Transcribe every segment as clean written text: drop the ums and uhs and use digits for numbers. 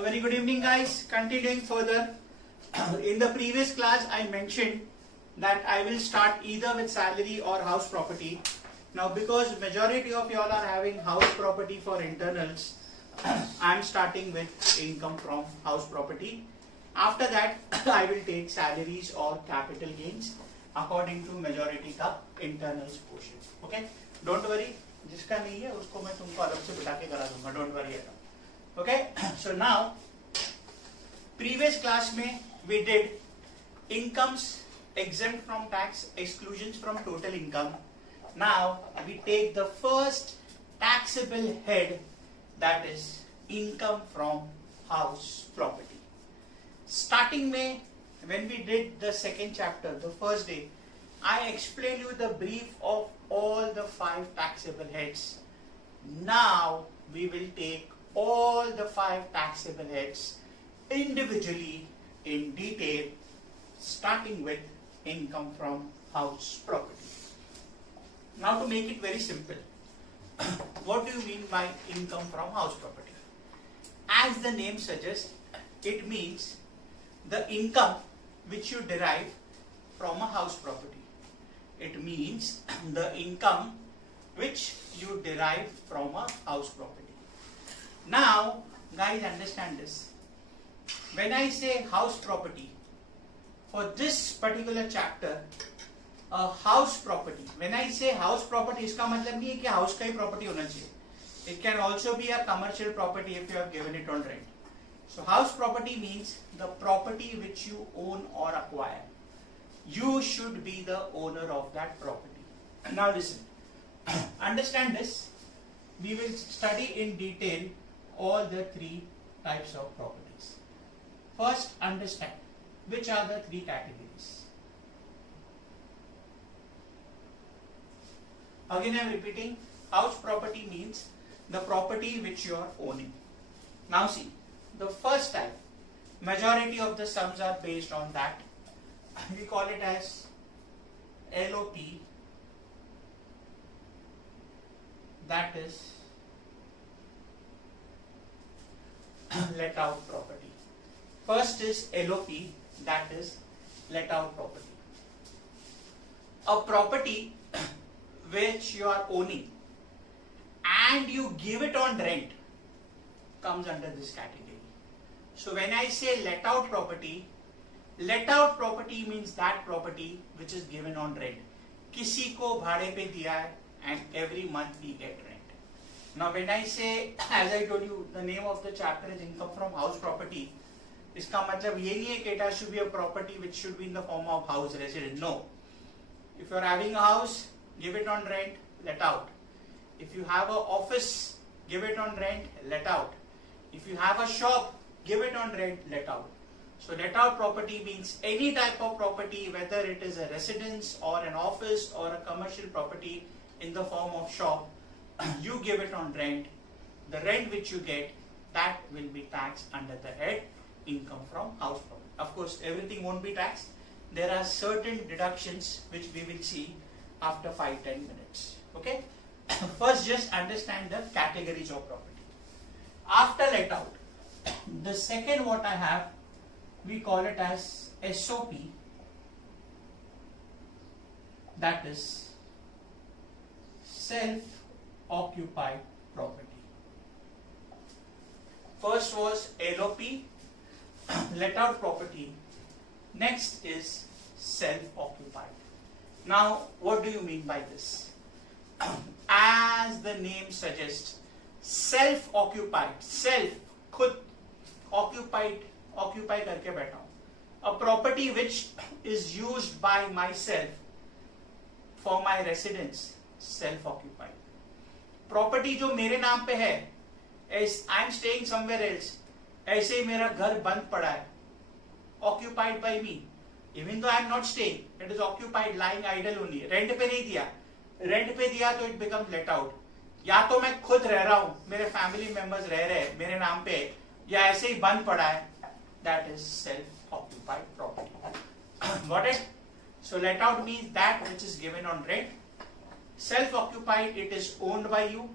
A very good evening, guys. Continuing further, in the previous class I mentioned that I will start either with salary or house property. Now because majority of y'all are having house property for internals, I am starting with income from house property. After that I will take salaries or capital gains according to majority का internals portion. Okay, don't worry, जिसका नहीं है उसको मैं तुमको अलग से बिठा के करा दूंगा. Don't worry at all. Okay, so now previous class में we did incomes exempt from tax, exclusions from total income. Now we take the first taxable head, that is income from house property. Starting में when we did the second chapter, the first day, I explained you the brief of all the 5 taxable heads. Now we will take all the 5 taxable heads individually in detail, starting with income from house property. Now to make it very simple, what do you mean by income from house property? As the name suggests, it means the income which you derive from a house property. It means the income which you derive from a house property. Now, guys, understand this. When I say house property, for this particular chapter, a house property, when I say house property, इसका मतलब नहीं है कि house का ही property होना चाहिए. It can also be a commercial property if you have given it on rent. So house property means the property which you own or acquire. You should be the owner of that property. Now listen, understand this. We will study in detail all the 3 types of properties. First, understand which are the 3 categories. Again I am repeating, house property means the property which you are owning. Now see, the first type, majority of the sums are based on that. We call it as LOP, that is let out property. First is LOP, that is let out property. A property which you are owning and you give it on rent comes under this category. So when I say let out property means that property which is given on rent. किसी को भाड़े पे दिया है and every month we get rent. Now when I say, as I told you, the name of the chapter is income from house property, इसका मतलब ये नहीं है कि it has to be a property which should be in the form of house resident. No. If you are having a house, give it on rent, let out. If you have an office, give it on rent, let out. If you have a shop, give it on rent, let out. So let out property means any type of property, whether it is a residence or an office or a commercial property in the form of shop, you give it on rent. The rent which you get, that will be taxed under the head income from house property. Of course, everything won't be taxed. There are certain deductions which we will see after 5-10 minutes. Okay. First, just understand the categories of property. After let out, the second what I have, we call it as SOP, that is self-occupied property. First was LOP, let out property. Next is self-occupied. Now, what do you mean by this? As the name suggests, self-occupied, self, खुद occupied, occupy करके बैठा हूँ. A property which is used by myself for my residence, self-occupied. Property जो मेरे नाम पे है, as I am staying somewhere else, ऐसे ही मेरा घर बंद पड़ा है, occupied by me. Even though I am not staying, it is occupied, lying idle only. Rent पे नहीं दिया, rent पे दिया तो it becomes let out. या तो मैं खुद रह रहा हूँ, मेरे फैमिली मेंबर्स रह रहे हैं मेरे नाम पे, या ऐसे ही बंद पड़ा है, that is self-occupied property. Got it? So let out means that which is given on rent. Self-occupied, it is owned by you,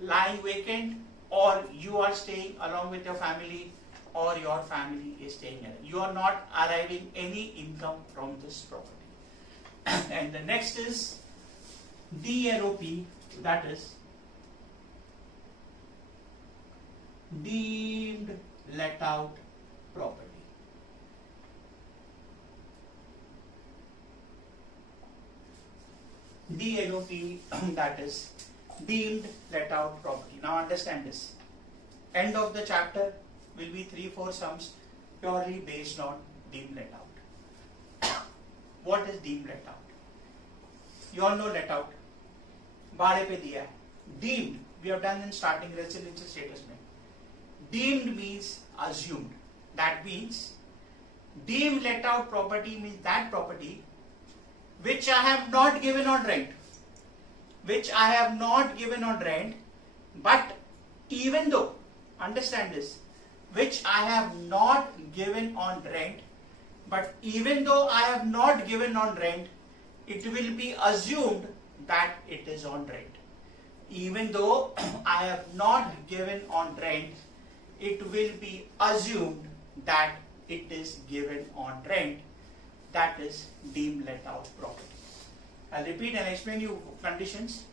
lying vacant, or you are staying along with your family or your family is staying in it. You are not arriving any income from this property. And the next is DLOP, that is deemed let out property. DLOP, that is deemed let out property. Now understand this. End of the chapter will be 3-4 sums purely based on deemed let out. What is deemed let out? You all know let out. Bhade pe diya hai. Deemed, we have done in starting residential status mein. Deemed means assumed. That means deemed let out property means that property which I have not given on rent. Which I have not given on rent, but even though, understand this, which I have not given on rent, but even though I have not given on rent, it will be assumed that it is on rent. Even though I have not given on rent, it will be assumed that it is given on rent. That is deemed let out property. I'll repeat and explain you conditions.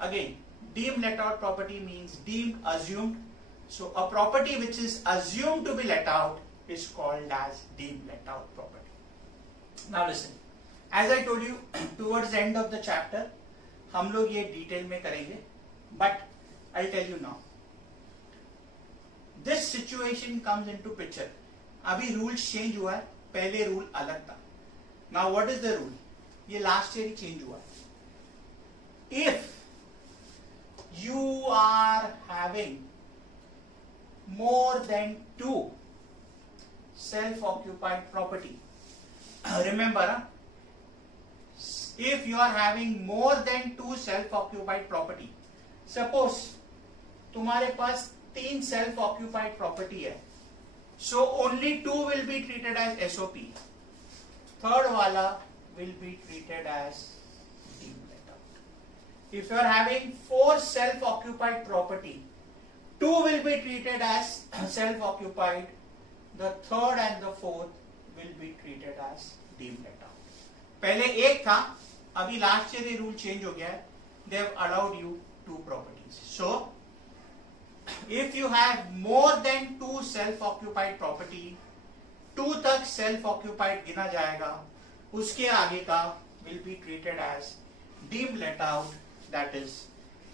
Again, deemed let out property means deemed assumed. So a property which is assumed to be let out is called as deemed let out property. Now listen, as I told you towards the end of the chapter, हम लोग ये detail में करेंगे, but I'll tell you now. This situation comes into picture. अभी rules change हुआ है, पहले rule अलग था. Now what is the rule? ये last year ही change हुआ है. If you are having more than 2 self-occupied property, remember, if you are having more than 2 self-occupied property, suppose तुम्हारे पास 3 self-occupied property है, so only 2 will be treated as SOP. Third wala will be treated as deemed let out. If you are having 4 self-occupied property, 2 will be treated as self-occupied. The third and the fourth will be treated as deemed let out. पहले एक था, अभी last year ये rule change हो गया है. They have allowed you 2 properties. So, if you have more than 2 self-occupied property, 2 तक self-occupied गिना जाएगा. उसके आगे का will be treated as deemed let out, that is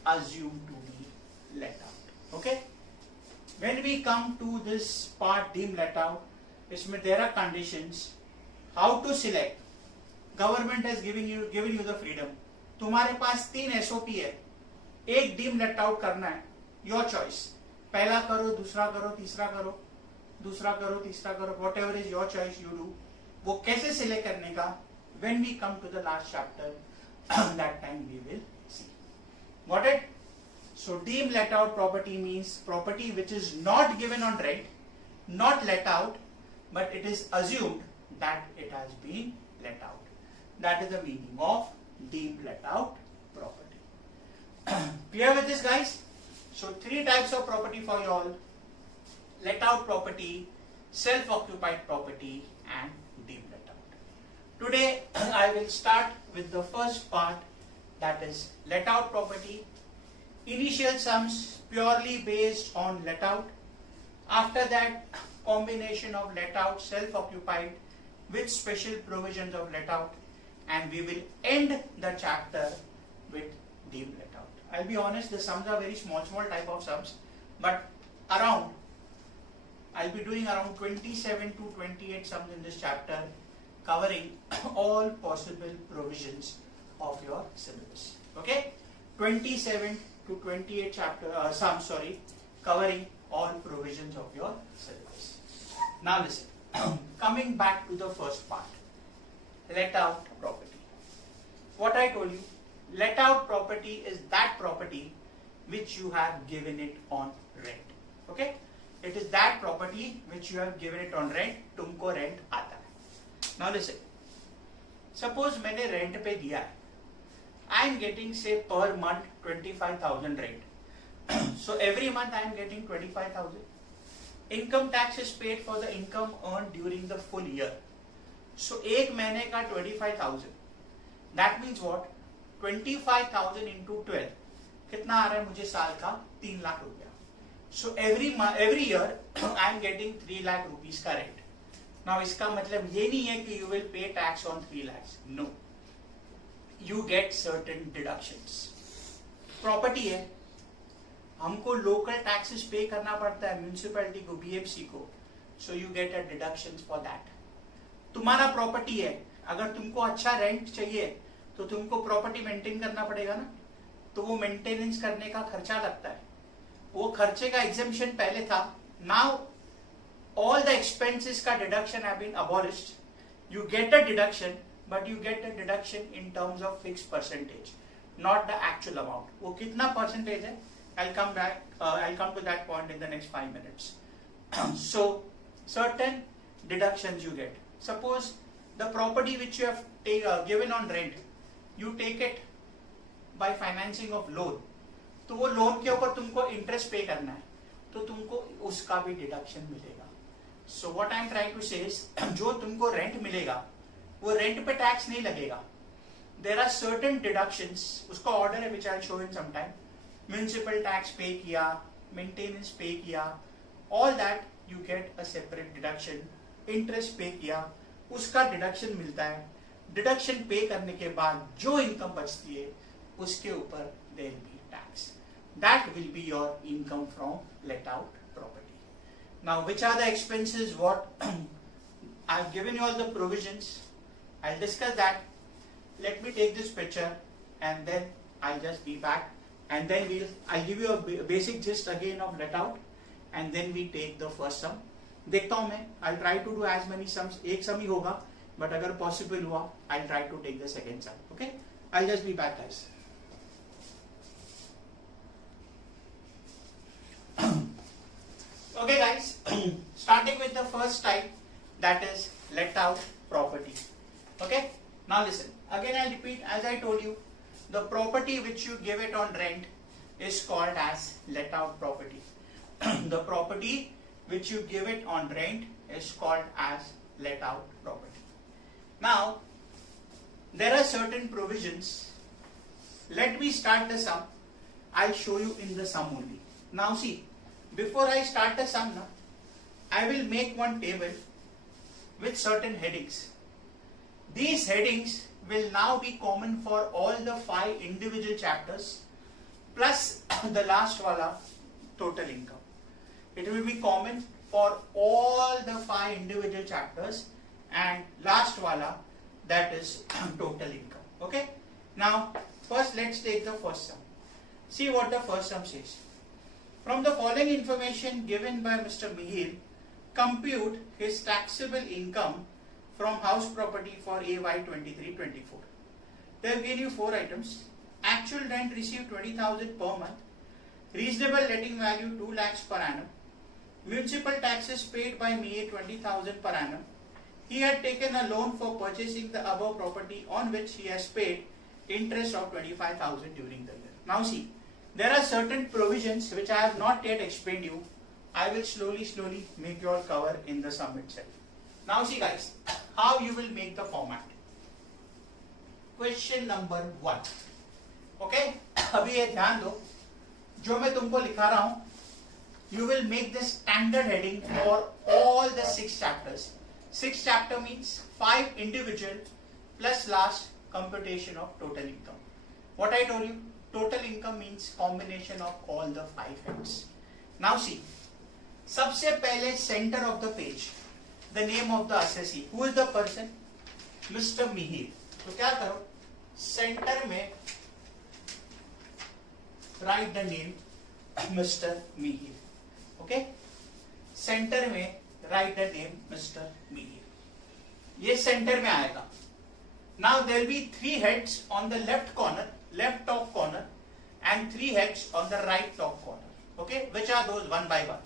assumed to be let out. Okay? When we come to this part deemed let out, इसमें there are conditions. How to select? Government has given you the freedom. तुम्हारे पास 3 SOP है, एक deemed let out करना है. Your choice. पहला करो, दूसरा करो, तीसरा करो, दूसरा करो, तीसरा करो. Whatever is your choice, you do. वो कैसे select करने का? When we come to the last chapter, that time we will see. Got it? So deemed let out property means property which is not given on rent, not let out, but it is assumed that it has been let out. That is the meaning of deemed let out property. Clear with this, guys? So 3 types of property for you all: let out property, self-occupied property, and deemed let out. Today I will start with the first part, that is let out property. Initial sums purely based on let out. After that, combination of let out, self-occupied with special provisions of let out, and we will end the chapter with deemed let out. I'll be honest, the sums are very small type of sums, but I'll be doing around 27 to 28 sums in this chapter, covering all possible provisions of your syllabus. Okay, 27 to 28 sums, covering all provisions of your syllabus. Now listen, coming back to the first part, let out property. What I told you, let out property is that property which you have given it on rent. Okay, it is that property which you have given it on rent. तुमको rent आता है. Now listen, suppose मैंने rent पे दिया है. I am getting, say, per month 25,000 rent. So every month I am getting 25,000. Income tax is paid for the income earned during the full year. So एक महीने का 25,000. That means what? 25,000 into 12. कितना आ रहा है मुझे साल का? 3 लाख रुपया. So every year I am getting 3 lakh rupees का rent. Now इसका मतलब ये नहीं है कि you will pay tax on 3 lakhs. No. You get certain deductions. Property है, हमको लोकल टैक्सेस पे करना पड़ता है, म्यूनिसिपैलिटी को, बीएमसी को. So you get a deductions for that. तुम्हारा प्रॉपर्टी है, अगर तुमको अच्छा रेंट चाहिए तो तुमको प्रॉपर्टी मेंटेन करना पड़ेगा ना, तो वो मेंटेनेंस करने का खर्चा लगता है. वो खर्चे का एग्जेम्पशन पहले था. नाउ ऑल द एक्सपेंसेस का deduction have been abolished. You get a deduction, but you get a deduction in terms of fix percentage, not the actual amount. वो कितना परसेंटेज है, I'll come to that point in the next 5 minutes. So, certain deductions you get. Suppose the property which you have given on rent, you take it by financing of loan. तो वो loan के ऊपर तुमको interest पे करना है, तो तुमको उसका भी डिडक्शन मिलेगा. So what I am trying to say is, जो तुमको रेंट मिलेगा, वो रेंट पे टैक्स नहीं लगेगा. There are certain deductions. उसका ऑर्डर है which I'll show in some time. Municipal tax पे किया, मेंटेनेंस पे किया, all that you get a separate deduction. Interest पे किया, उसका डिडक्शन मिलता है. डिडक्शन पे करने के बाद जो इनकम बचती है उसके ऊपर there will be tax. That will be your income from let out property. Now which are the expenses, what I have given you all the provisions. I will discuss that. Let me take this picture and then I'll just be back, and then I'll give you a basic gist again of let out, and then we take the first sum. देखता हूं मैं, I'll try to do as many sums. एक sum ही होगा, but अगर possible हुआ, I'll try to take the second sum. Okay? I'll just be back, guys. Okay, guys. Starting with the first type, that is let out property. Okay? Now listen. Again, I'll repeat as I told you. The property which you give it on rent is called as let out property. The property which you give it on rent is called as let out property. Now, there are certain provisions. Let me start the sum. I'll show you in the sum only. Now see, before I start the sum, I will make one table with certain headings. These headings will now be common for all the 5 individual chapters plus the last wala, total income. It will be common for all the 5 individual chapters and last wala, that is total income. Okay? Now, first let's take the first sum. See what the first sum says. From the following information given by Mr. Mihir, compute his taxable income from house property for AY 23-24. They have given you 4 items. Actual rent received 20,000 per month. Reasonable letting value 2 lakhs per annum. Municipal taxes paid by Mihir 20,000 per annum. He had taken a loan for purchasing the above property on which he has paid interest of 25,000 during the year. Now see, there are certain provisions which I have not yet explained you. I will slowly make you all cover in the sum itself. Now see guys, how you will make the format. Question number 1. Okay? अभी ये ध्यान दो, जो मैं तुमको लिखा रहा हूँ, you will make the standard heading for all the 6 chapters. 6 chapter means 5 individual plus last computation of total income. What I told you, total income means combination of all the 5 heads. Now see, सबसे पहले center of the page, the name of the assessee. Who is the person? Mr. Mihir. तो क्या करो, center में write the name Mr. Mihir. Okay? Center में write the name Mr. Mihir. ये center में आएगा. Now there will be 3 heads on the left corner, left top corner, and 3 heads on the right top corner. Okay? Which are those one by one?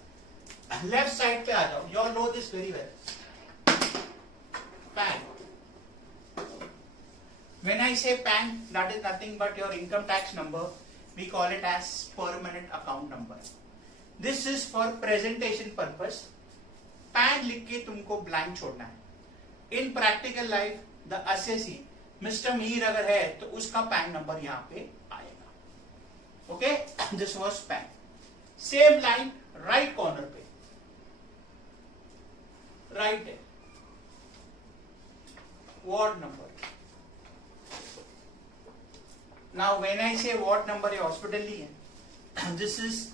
Left side पे आ जाओ. You all know this very well. PAN. When I say PAN, that is nothing but your income tax number. We call it as permanent account number. This is for presentation purpose. PAN लिख के तुमको blank छोड़ना है. In practical life the assessee mister Mir अगर है तो उसका PAN number यहाँ पे आएगा. Okay, this was PAN. Same line right corner पे राइट है ward number. Now when I say ward number, ये हॉस्पिटल ही है. This is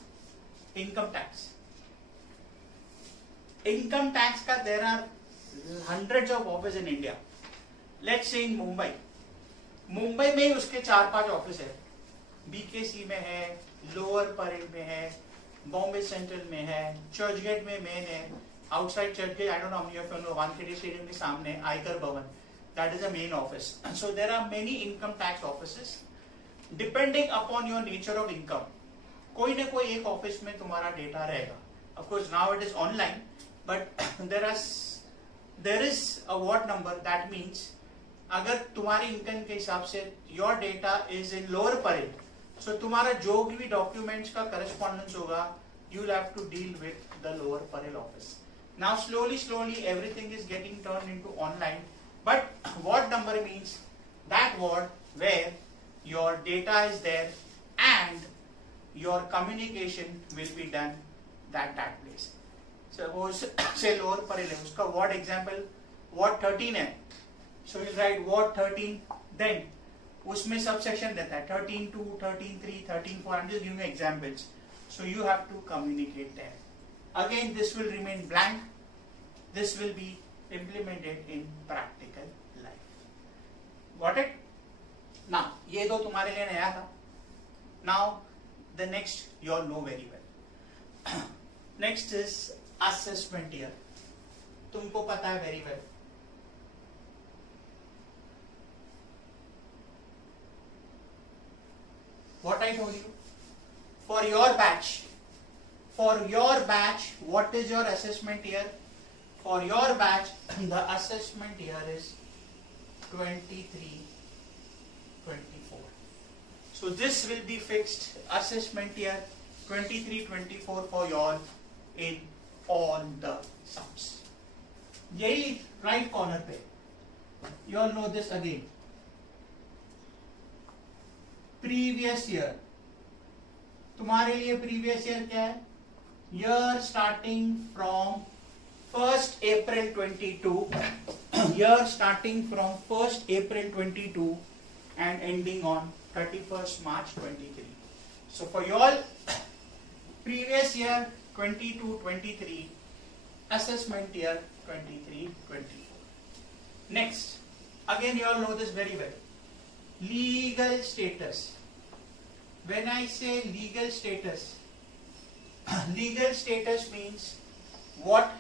income tax. Income tax का there are hundreds of office in India. Let's say in Mumbai. Mumbai में उसके 4-5 office है. BKC में है, लोअर परेल में है, बॉम्बे सेंट्रल में है, चर्चगेट में मेन है, outside Churchgate, I don't know how many Wankhede stadium के सामने Aayakar Bhavan, that is a main office. So there are many income tax offices. Depending upon your nature of income, कोई ना कोई एक ऑफिस में तुम्हारा डेटा रहेगा. Of course now it is online, but there is a ward number. That means अगर तुम्हारे इनकम के हिसाब से your data is in lower Parel, सो तुम्हारा जो भी डॉक्यूमेंट्स का करस्पॉन्डेंस होगा, you will have to deal with the lower Parel office. Now slowly everything is getting turned into online, but ward number means that ward where your data is there and your communication will be done that place. Suppose say lower parallel है, उसका ward example ward 13 है, so we'll write ward 13. then उसमें subsection देता है 13-2, 13-3, 13-4. I'm just giving you examples, so you have to communicate there. Again this will remain blank. This will be implemented in practical life. Got it? Now ये दो तुम्हारे लिए नया था. Now the next you all know very well. Next is assessment year. तुमको पता है very well. What I told you, for your batch, what is your assessment year? For your batch, the assessment year is 23-24. So this will be fixed assessment year 23-24 for you all in all the sums. यही right corner पे. You all know this again. Previous year. तुम्हारे लिए previous year क्या है? Year starting from 1st April 22. Year starting from 1st April 22 and ending on 31st March 23. So for you all, previous year 22-23, assessment year 23-24. Next, again you all know this very well. Legal status. When I say legal status means what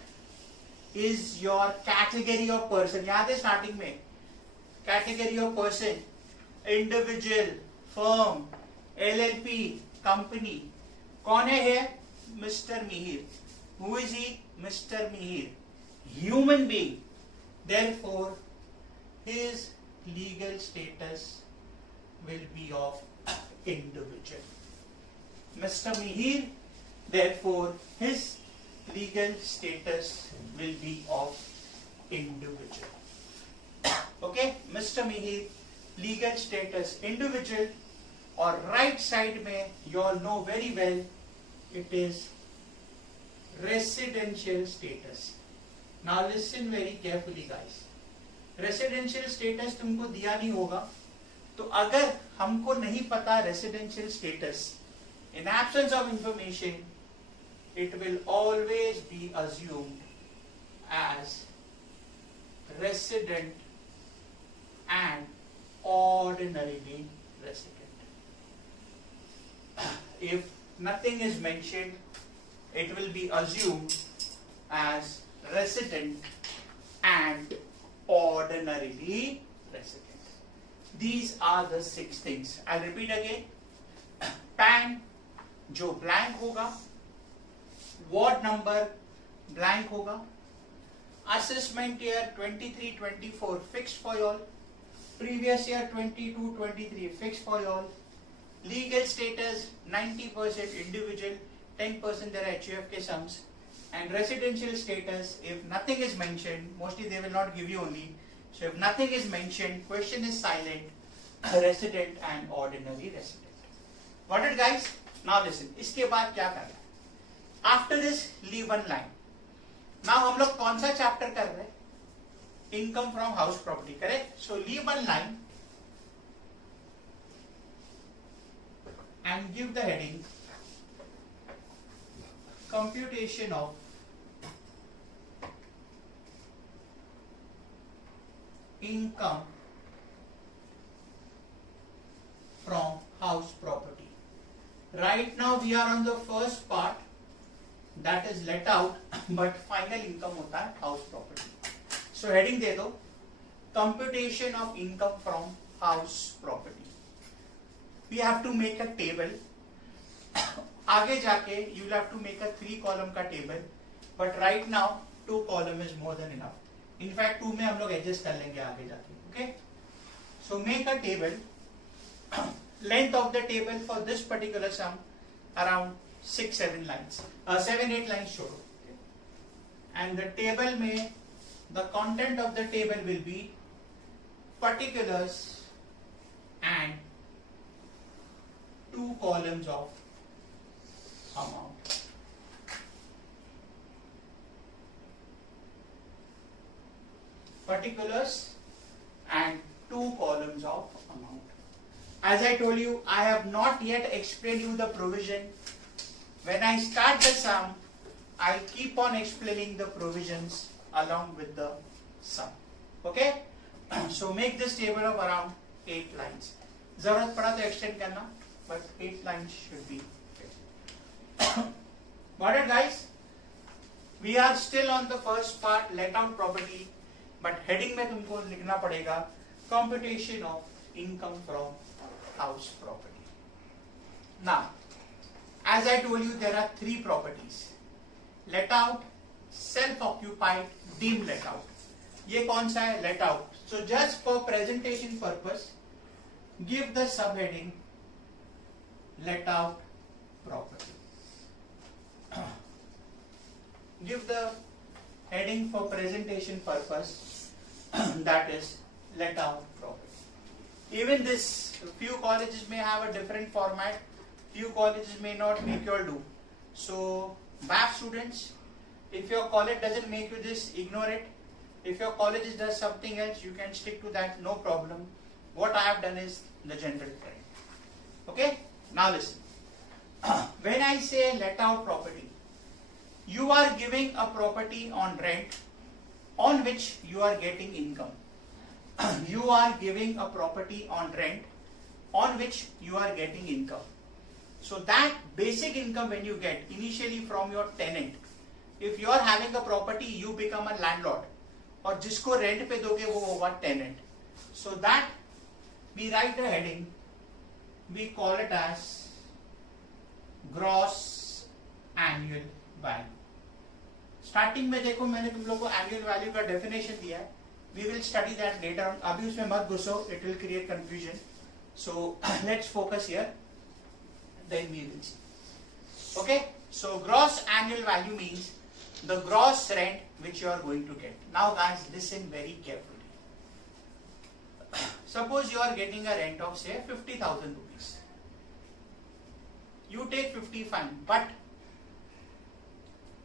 is your category of person. याद है starting में category of person, individual, firm, LLP, company. कौन है? Mr. Mihir. Who is he? Mr. Mihir. Human being. Therefore, his legal status will be of individual. Mr. Mihir, therefore, his legal status will be of individual. Okay, Mr. Mihir, legal status individual. Or right side में you all know very well, it is residential status. Now listen very carefully guys. Residential status तुमको दिया नहीं होगा, तो अगर हमको नहीं पता residential status, in absence of information, it will always be assumed as resident and ordinarily resident. If nothing is mentioned, it will be assumed as resident and ordinarily resident. These are the 6 things. I'll repeat again. PAN जो blank होगा, ward number blank होगा, assessment year 23-24 fixed for you all, previous year 22-23 fixed for you all, legal status 90% individual, 10% there are HUFK sums, and residential status, if nothing is mentioned, mostly they will not give you only. So if nothing is mentioned, question is silent, resident and ordinary resident. Got it guys? Now listen, इसके बाद क्या करना है? After this, leave one line. Now हम लोग कौन सा chapter कर रहे हैं? Income from house property, correct? So leave one line and give the heading computation of income from house property. Right now we are on the first part, that is let out, but final income होता है house property. So heading दे दो computation of income from house property. We have to make a table. आगे जाके you will have to make a 3 column का table, but right now 2 column is more than enough. In fact 2 में हम लोग adjust कर लेंगे आगे जाके. Okay? So make a table. Length of the table for this particular sum around 6-7 lines, 7-8 lines छोड़ो. And the table में the content of the table will be particulars and 2 columns of amount. Particulars and 2 columns of amount. As I told you, I have not yet explained you the provision. When I start the sum, I'll keep on explaining the provisions along with the sum. Okay? So make this table of around 8 lines. जरूरत पड़ा तो extend करना, but 8 lines should be. Got it guys? We are still on the first part, let out property, but heading में तुमको लिखना पड़ेगा computation of income from house property. Now, as I told you, there are 3 properties: let out, self-occupied, deemed let out. ये कौन सा है? Let out. So just for presentation purpose, give the subheading let out property. Give the heading for presentation purpose, that is let out property. Even this, few colleges may have a different format, few colleges may not make you all do. So BAF students, if your college doesn't make you this, ignore it. If your college does something else, you can stick to that, no problem. What I have done is the general trend. Okay? Now listen. When I say let out property, you are giving a property on rent on which you are getting income. You are giving a property on rent on which you are getting income. So that basic income when you get initially from your tenant, if you are having a property, you become a landlord. और जिसको rent पे दोगे वो होगा tenant. So that we write a heading, we call it as gross annual value. Starting में देखो मैंने तुम लोगों को एनुअल वैल्यू का डेफिनेशन दिया है. We will study that later on. अभी उसमें मत घुसो, it will create confusion. So let's focus here. Then we will see. Okay? So gross annual value means the gross rent which you are going to get. Now guys, listen very carefully. Suppose you are getting a rent of say 50,000 rupees. You take 50 fine, but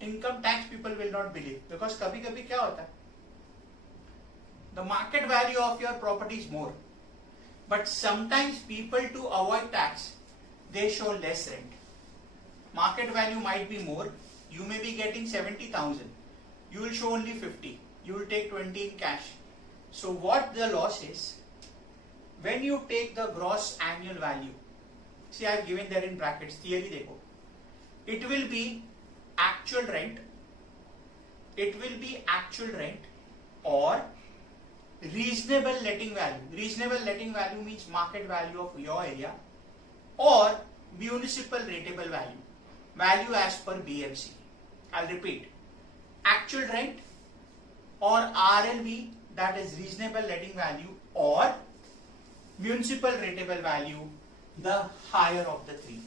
income tax people will not believe, because कभी-कभी क्या होता है? The market value of your property is more, but sometimes people to avoid tax, they show less rent. Market value might be more. You may be getting 70,000. You will show only 50. You will take 20 in cash. So what the loss is, when you take the gross annual value, see I have given there in brackets, theory देखो, it will be actual rent, it will be actual rent or reasonable letting value. Reasonable letting value means market value of your area, or municipal rateable value, value as per BMC. I'll repeat, actual rent or RLV, that is reasonable letting value, or municipal rateable value, the higher of the three.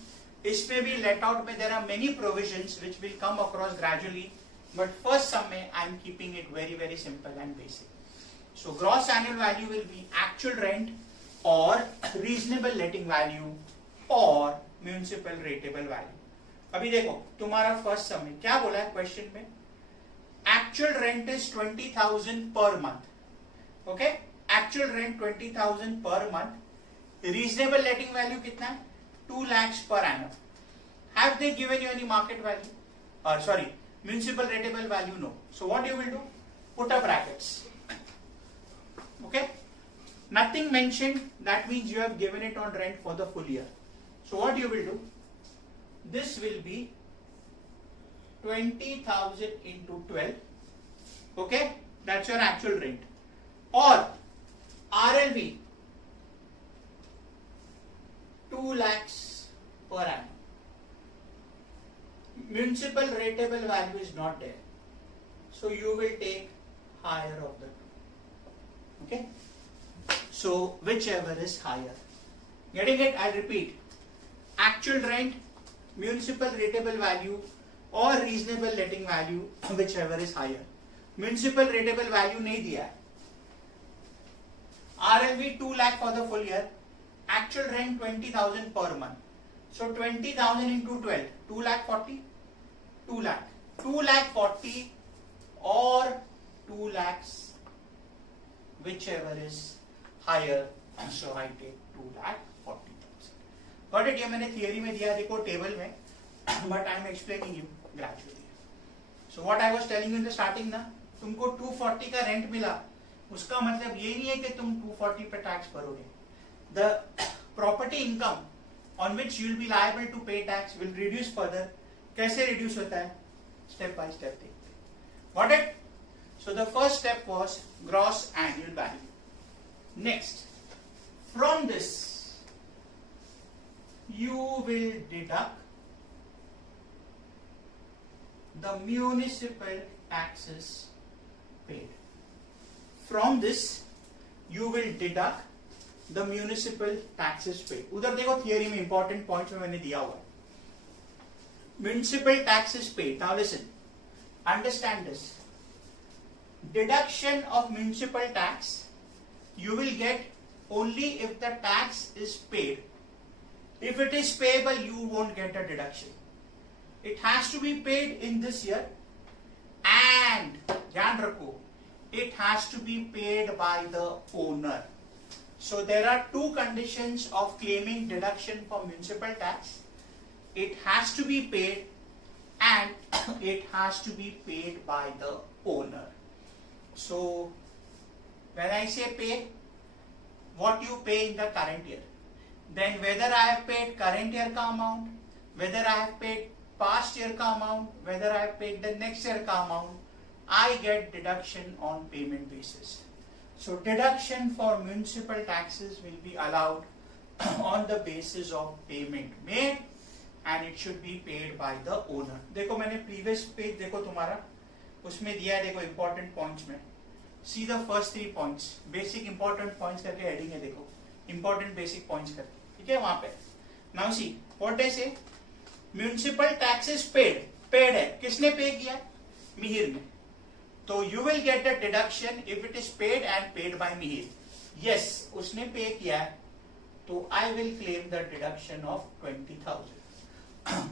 इसमें भी let out में there are many provisions which will come across gradually, but first sum में I am keeping it very very simple and basic. So gross annual value will be actual rent or reasonable letting value or municipal rateable value. अभी देखो तुम्हारा first सम में क्या बोला है question में, actual rent is 20,000 per month. Okay, actual rent 20,000 per month. Reasonable letting value कितना है, 2 lakhs per annum. Have they given you any market value? Or sorry, municipal rateable value? No. So what you will do? Put up brackets. Okay. Nothing mentioned. That means you have given it on rent for the full year. So what you will do? This will be 20,000 into 12. Okay. That's your actual rent. Or RLV 2 lakhs per annum. Municipal rateable value is not there, so you will take higher of the two. Okay, so whichever is higher. Getting it? I'll repeat. Actual rent, municipal rateable value or reasonable letting value, whichever is higher. Municipal rateable value नहीं दिया है. RLV 2 lakh for the full year. Actual rent 20,000 per month. So 20,000 into 12, 2 lakh 40, 2 lakh, 2 lakh 40 or 2 lakhs, whichever is higher. So I take 2 lakh 40,000. Got it? ये मैंने theory में दिया देखो table में, but I am explaining you gradually. So what I was telling you in the starting ना, तुमको 240 का rent मिला, उसका मतलब ये नहीं है कि तुम 240 पे tax भरोगे. The property income on which you will be liable to pay tax will reduce further. कैसे reduce होता है? Step by step देखते हैं. Got it? So the first step was gross annual value. Next, from this you will deduct the municipal taxes paid. From this you will deduct the municipal taxes paid. उधर देखो theory में important points में मैंने दिया हुआ है. Municipal taxes paid. Now listen, understand this. Deduction of municipal tax you will get only if the tax is paid. If it is payable, you won't get a deduction. It has to be paid in this year, and ध्यान रखो, it has to be paid by the owner. So there are two conditions of claiming deduction for municipal tax. It has to be paid and it has to be paid by the owner. So when I say pay, what you pay in the current year. Then whether I have paid current year ka amount, whether I have paid past year ka amount, whether I have paid the next year ka amount, I get deduction on payment basis. So deduction for municipal taxes will be allowed on the basis of payment made, and it should be paid by the owner. देखो मैंने previous page देखो तुम्हारा उसमें दिया है देखो important points में. See the first 3 points, basic important points करके heading है देखो, important basic points करके, ठीक है वहाँ पे. Now see what I say, municipal taxes paid, paid है, किसने pay किया? मिहिर ने. तो you will get the deduction if it is paid and paid by Mihir. Yes, उसने pay किया है, तो I will claim the deduction of 20,000.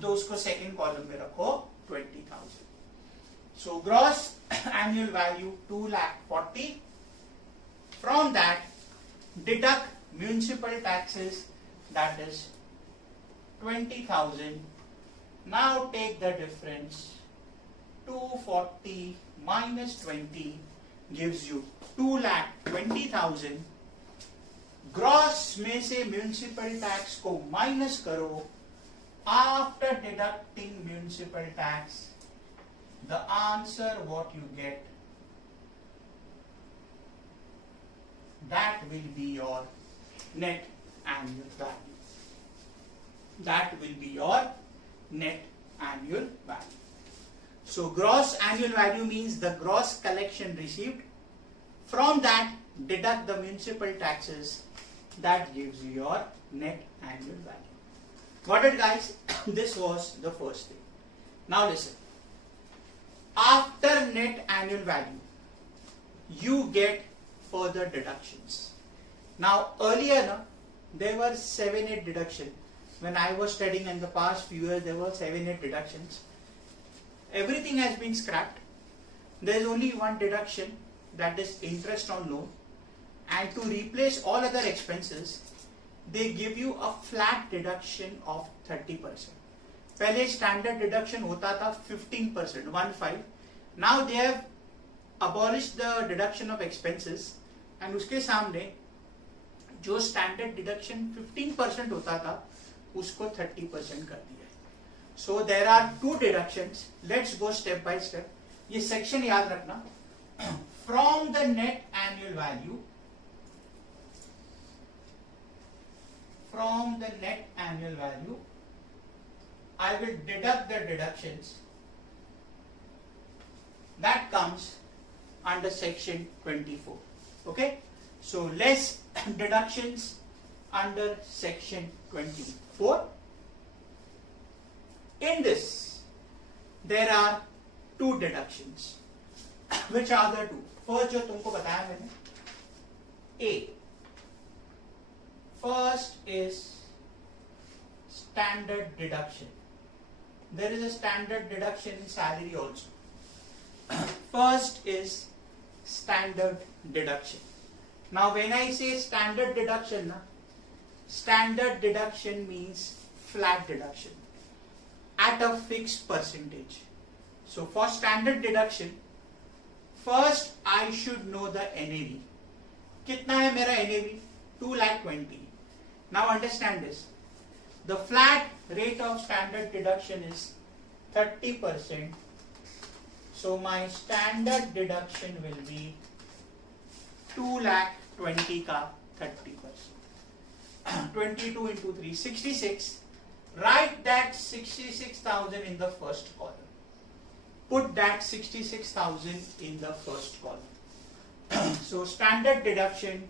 तो उसको second column में रखो 20,000. So gross annual value 2,40,000. From that deduct municipal taxes, that is 20,000. Now take the difference. 240 minus 20 gives you 2,20,000. Gross में से म्यूनिसिपल टैक्स को माइनस करो. After deducting municipal tax the answer what you get, that will be your net annual value. That will be your net annual value. So gross annual value means the gross collection received. From that deduct the municipal taxes. That gives you your net annual value. Got it, guys? This was the first thing. Now listen. After net annual value, you get further deductions. Now earlier, there were 7-8 deductions. When I was studying in the past few years, there were 7-8 deductions. Everything has been scrapped. There is only one deduction, that is interest on loan. And to replace all other expenses, they give you a flat deduction of 30%. पहले standard deduction होता था 15%, 1.5. Now they have abolished the deduction of expenses, and उसके सामने जो standard deduction 15% होता था, उसको 30% कर दिया है. So there are two deductions. Let's go step by step. ये section याद रखना. From the net annual value, from the net annual value, I will deduct the deductions that comes under section 24. Okay, so less deductions under section 24. In this, there are two deductions. Which are the two? First, जो तुमको बताया मैंने, A. First is standard deduction. There is a standard deduction in salary also. First is standard deduction. Now when I say standard deduction, standard deduction means flat deduction at a fixed percentage. So for standard deduction, first I should know the NAV. कितना है मेरा NAV? 2,20,000. Now understand this. The flat rate of standard deduction is 30%. So my standard deduction will be 2,20,000 ka 30%. 22 into 3, 66. Write that 66,000 in the first column. Put that 66,000 in the first column. So standard deduction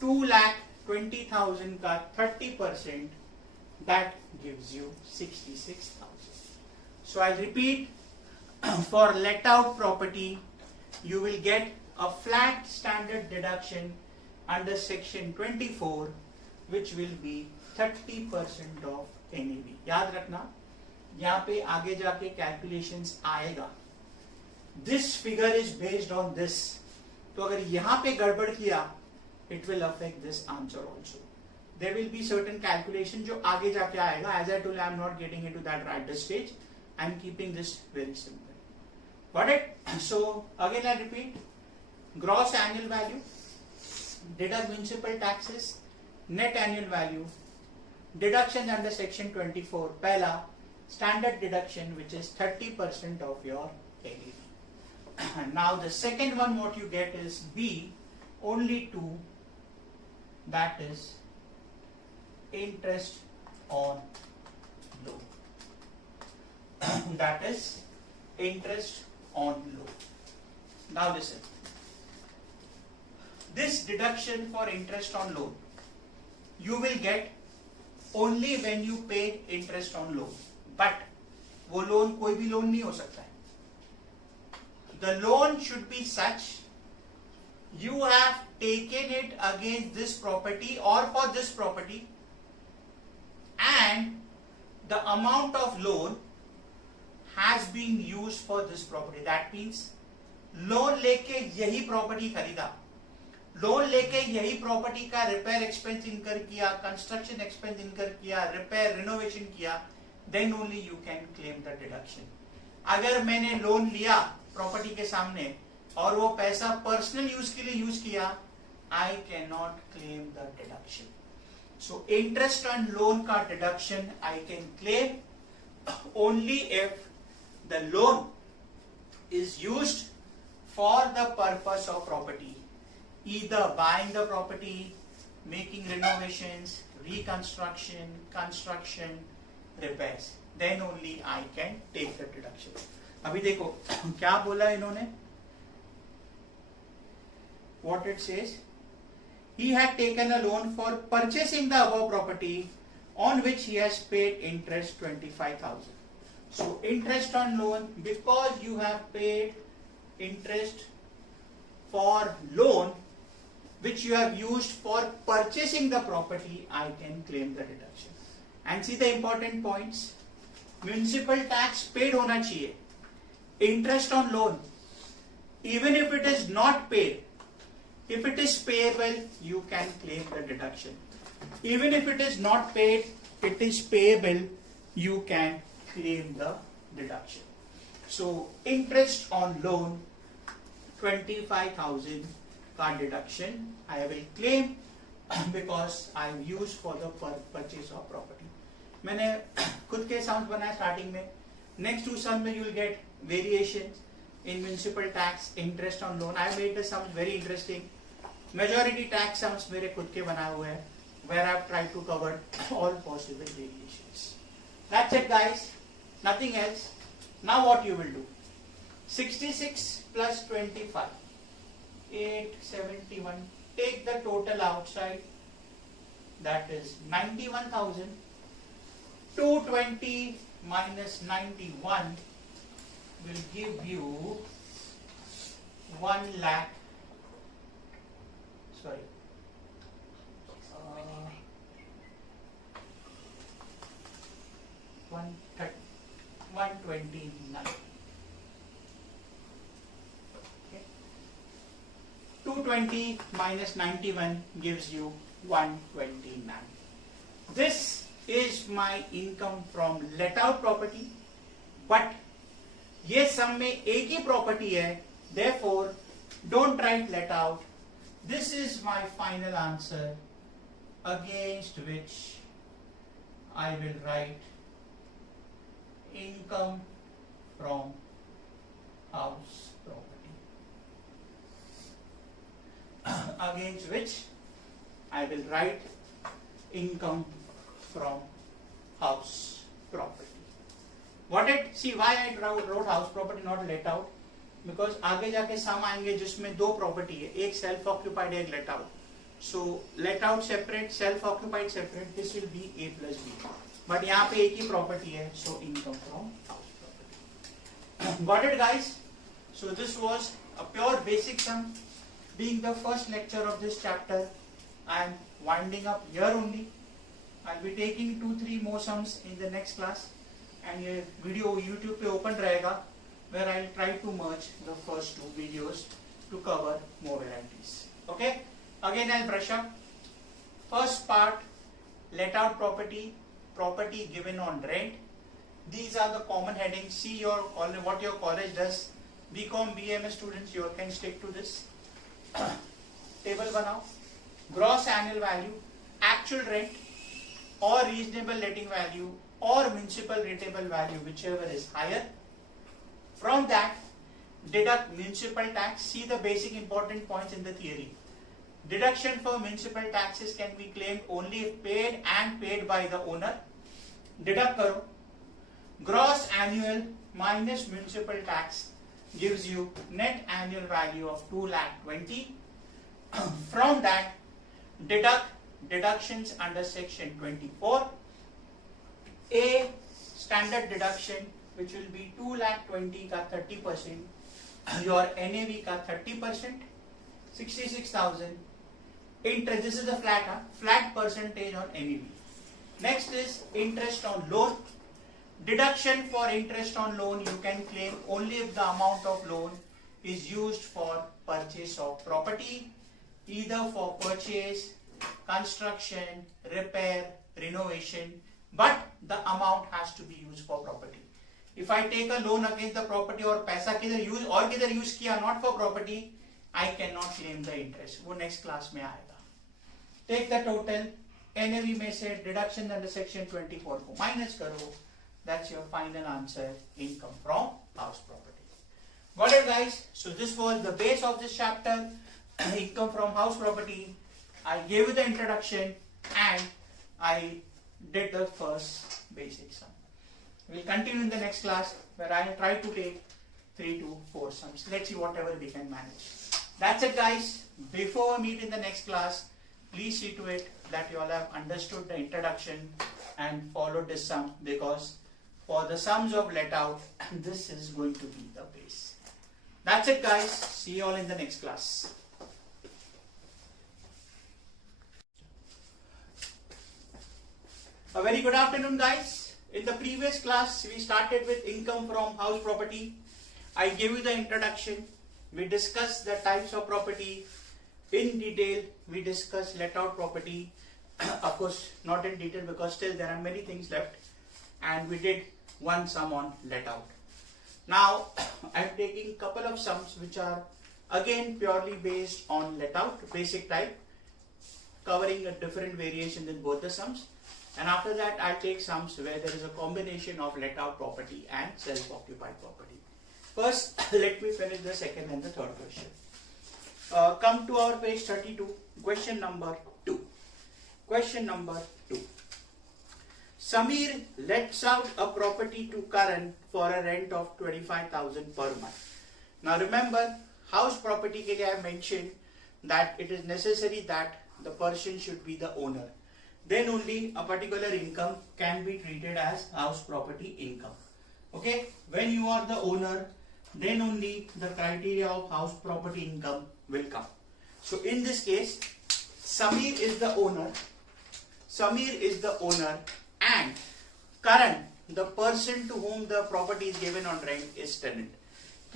2,20,000 ka 30%, that gives you 66,000. So I'll repeat. For let out property, you will get a flat standard deduction under section 24, which will be 30% of NAV. याद रखना, यहाँ पे आगे जाके calculations आएगा. This figure is based on this. तो अगर यहाँ पे गड़बड़ किया, it will affect this answer also. There will be certain calculation जो आगे जाके आएगा. As I told you, I am not getting into that right this stage. I am keeping this very simple. Got it? So again I repeat. Gross annual value, deduct municipal taxes, net annual value, deductions under section 24. Pehla, standard deduction, which is 30% of your NAV. And now the second one, what you get is B, only two, that is interest on loan. That is interest on loan. Now listen. This deduction for interest on loan, you will get only when you pay interest on loan. But वो loan कोई भी loan नहीं हो सकता है. The loan should be such, you have taken it against this property or for this property, and the amount of loan has been used for this property. That means loan लेके यही property खरीदा, loan लेके यही property का repair expense incur किया, construction expense incur किया, repair renovation किया, then only you can claim the deduction. अगर मैंने लोन लिया प्रॉपर्टी के सामने और वो पैसा पर्सनल यूज के लिए यूज किया, I can not claim the deduction. So interest on loan का deduction I can claim only if the loan is used for the purpose of property. Either buying the property, making renovations, reconstruction, construction, repairs, then only I can take the deduction. अभी देखो क्या बोला इन्होंने. What it says, he had taken a loan for purchasing the above property on which he has paid interest 25,000. So interest on loan, because you have paid interest for loan which you have used for purchasing the property, I can claim the deduction. And see the important points. Municipal tax paid hona chahiye. Interest on loan, even if it is not paid, if it is payable, you can claim the deduction. Even if it is not paid, it is payable, you can claim the deduction. So interest on loan 25,000 का deduction I will claim because I have used for the purchase of property. मैंने खुद के sums बनाए starting में. Next two sums में you will get variations in municipal tax, interest on loan. I made the sums very interesting. Majority tax sums मेरे खुद के बनाए हुए हैं, where I have tried to cover all possible variations. That's it, guys. Nothing else. Now what you will do? 66 plus 25, 871. Take the total outside. That is 91,000. 220 minus 91 will give you 1 lakh. Sorry. 129. Okay. 220 minus 91 gives you 129. This is my income from let out property, but ये सब में एक ही property है, therefore don't write let out. This is my final answer against which I will write income from house property. Against which I will write income from house property. What it, see why I wrote house property not let out, because आगे जाके सम आएंगे जिसमें दो property है, एक self occupied एक let out. So let out separate, self occupied separate, this will be A plus B. But यहाँ पे एक ही प्रॉपर्टी है, so income from house property. Got it, guys? So this was a pure basic sum. Being the first lecture of this chapter, I am winding up here only. I'll be taking 2-3 more sums in the next class, and ये video YouTube पे open रहेगा, where I'll try to merge the first two videos to cover more varieties. Okay? Again, I'll brush up. First part, let out property, property given on rent. These are the common headings. See your what your college does. BCom, BMS students, you can stick to this. Table banao. Gross annual value, actual rent, or reasonable letting value, or municipal rateable value, whichever is higher. From that, deduct municipal tax. See the basic important points in the theory. Deduction for municipal taxes can be claimed only if paid and paid by the owner. Deduct karo. Gross annual minus municipal tax gives you net annual value of 2,20,000. From that, deduct deductions under section 24. A standard deduction, which will be 2,20,000 ka 30%, your NAV ka 30%, 66,000. Interest, this is the flat percentage on NAV. Next is interest on loan. Deduction for interest on loan you can claim only if the amount of loan is used for purchase of property, either for purchase, construction, repair, renovation, but the amount has to be used for property. If I take a loan against the property और पैसा किधर use और किधर use किया not for property, I cannot claim the interest. वो next class में आएगा. Take the total, NAV में से deduction under section 24 को minus करो. That's your final answer, income from house property. Got it, guys? So this was the base of this chapter, income from house property. I gave you the introduction and I did the first basic sum. We'll continue in the next class where I will try to take 3 to 4 sums. Let's see whatever we can manage. That's it, guys. Before we meet in the next class, please see to it that you all have understood the introduction and followed this sum because for the sums of let out, this is going to be the base. That's it, guys. See you all in the next class. A very good afternoon, guys. In the previous class, we started with income from house property. I gave you the introduction. We discussed the types of property in detail. We discussed let out property. Of course, not in detail because still there are many things left. And we did one sum on let out. Now, I'm taking a couple of sums which are again purely based on let out, basic type, covering a different variation in both the sums. And after that, I'll take sums where there is a combination of let out property and self-occupied property. First, let me finish the second and the third question. Come to our page 32, question number 2. Question number 2. Samir lets out a property to Karan for a rent of 25,000 per month. Now remember, house property ke liye I mentioned that it is necessary that the person should be the owner. Then only a particular income can be treated as house property income. Okay, when you are the owner, then only the criteria of house property income will come. So in this case, Samir is the owner. Samir is the owner and Karan, the person to whom the property is given on rent, is tenant.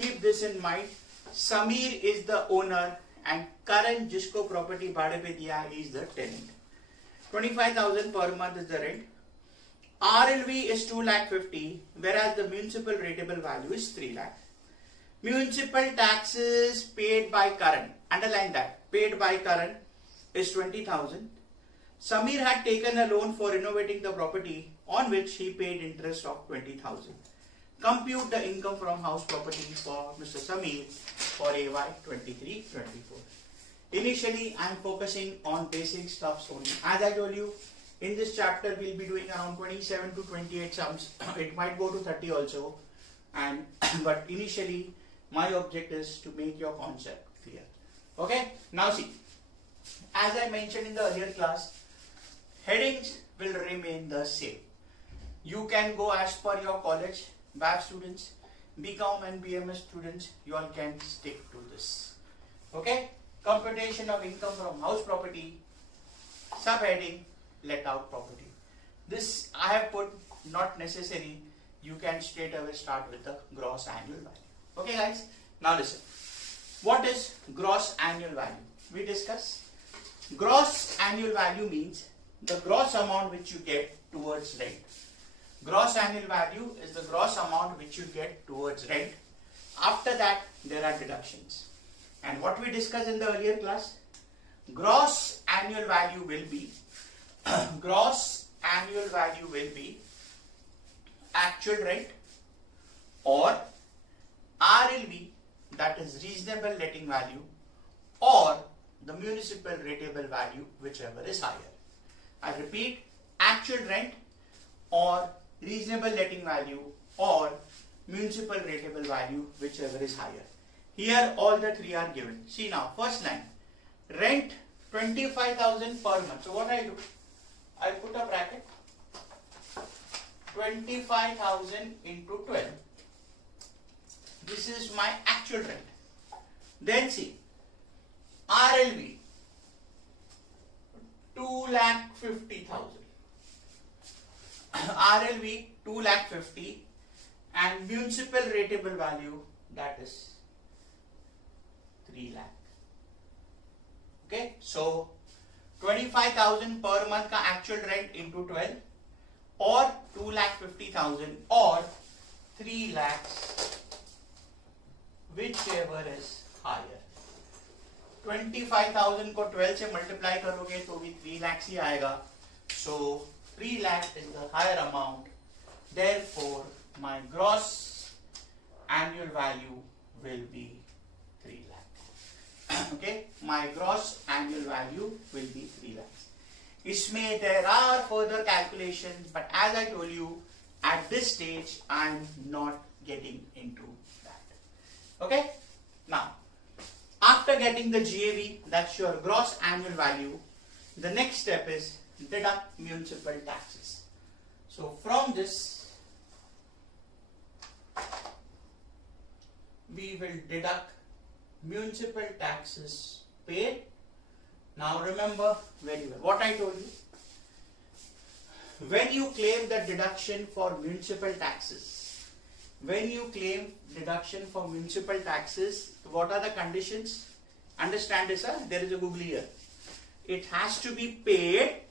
Keep this in mind. Samir is the owner and Karan jisko property bhade pe diya is the tenant. 25,000 per month is the rent. RLV is 2,50,000, whereas the municipal rateable value is 3 lakh. Municipal taxes paid by Karan, underline that, paid by Karan is 20,000. Samir had taken a loan for renovating the property on which he paid interest of 20,000. Compute the income from house property for Mr. Samir for AY 23-24. Initially, I am focusing on basic stuffs only. As I told you, in this chapter, we'll be doing around 27 to 28 sums. It might go to 30 also. But initially, my objective is to make your concept clear. Okay? Now see, as I mentioned in the earlier class, headings will remain the same. You can go as per your college. BAF students, BCom and BMS students, you all can stick to this. Okay? Computation of income from house property, subheading, let out property. This I have put not necessary. You can straight away start with the gross annual value. Okay guys, now listen. What is gross annual value? We discuss. Gross annual value means the gross amount which you get towards rent. Gross annual value is the gross amount which you get towards rent. After that, there are deductions. And what we discussed in the earlier class, gross annual value will be actual rent or RLV, that is reasonable letting value, or the municipal rateable value, whichever is higher. I repeat, actual rent or reasonable letting value or municipal rateable value, whichever is higher. Here all the three are given. See now, first line, rent 25,000 per month. So what I do, I put a bracket, 25,000 into 12. This is my actual rent. Then see, RLV 2,50,000. RLV 2,50,000 and municipal rateable value, that is 3 lakh. Okay, so 25,000 per month ka actual rent into 12 or 2,50,000 or 3 lakhs, whichever is higher. 25,000 को 12 से multiply करोगे तो भी 3 lakhs ही आएगा. So 3 lakhs is the higher amount. Therefore, my gross annual value will be 3 lakhs. Okay, my gross annual value will be 3 lakhs. Isme there are further calculations, but as I told you, at this stage I am not getting into that. Okay, now after getting the GAV, that's your gross annual value, the next step is deduct municipal taxes. So from this, we will deduct municipal taxes paid. Now remember very well what I told you. When you claim the deduction for municipal taxes, what are the conditions? Understand this, there is a googly here. It has to be paid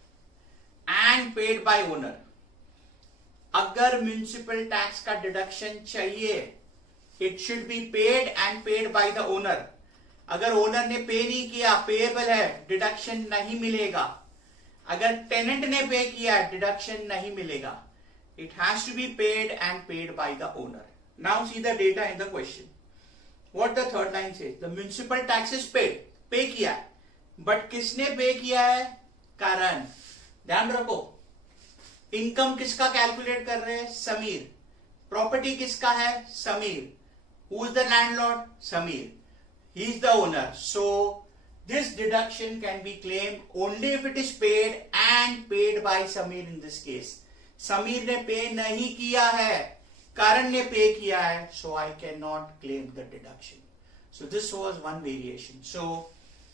and paid by owner. अगर municipal tax का deduction चाहिए, it should be paid and paid by the owner. अगर owner ने पे नहीं किया, payable है, deduction नहीं मिलेगा. अगर टेनेंट ने पे किया, डिडक्शन नहीं मिलेगा. It has to be paid and paid by the owner. Now see the data in the question. What the third line says, the municipal tax is paid. पे किया है, बट किसने पे किया है? करण. ध्यान रखो, इनकम किसका कैलकुलेट कर रहे हैं? समीर. प्रॉपर्टी किसका है? Sameer. Who is the landlord? Samir. He is the owner. So this deduction can be claimed only if it is paid and paid by Samir in this case. Samir ने पे नहीं किया है, Karan ने पे किया है, so I cannot claim the deduction. So this was one variation. So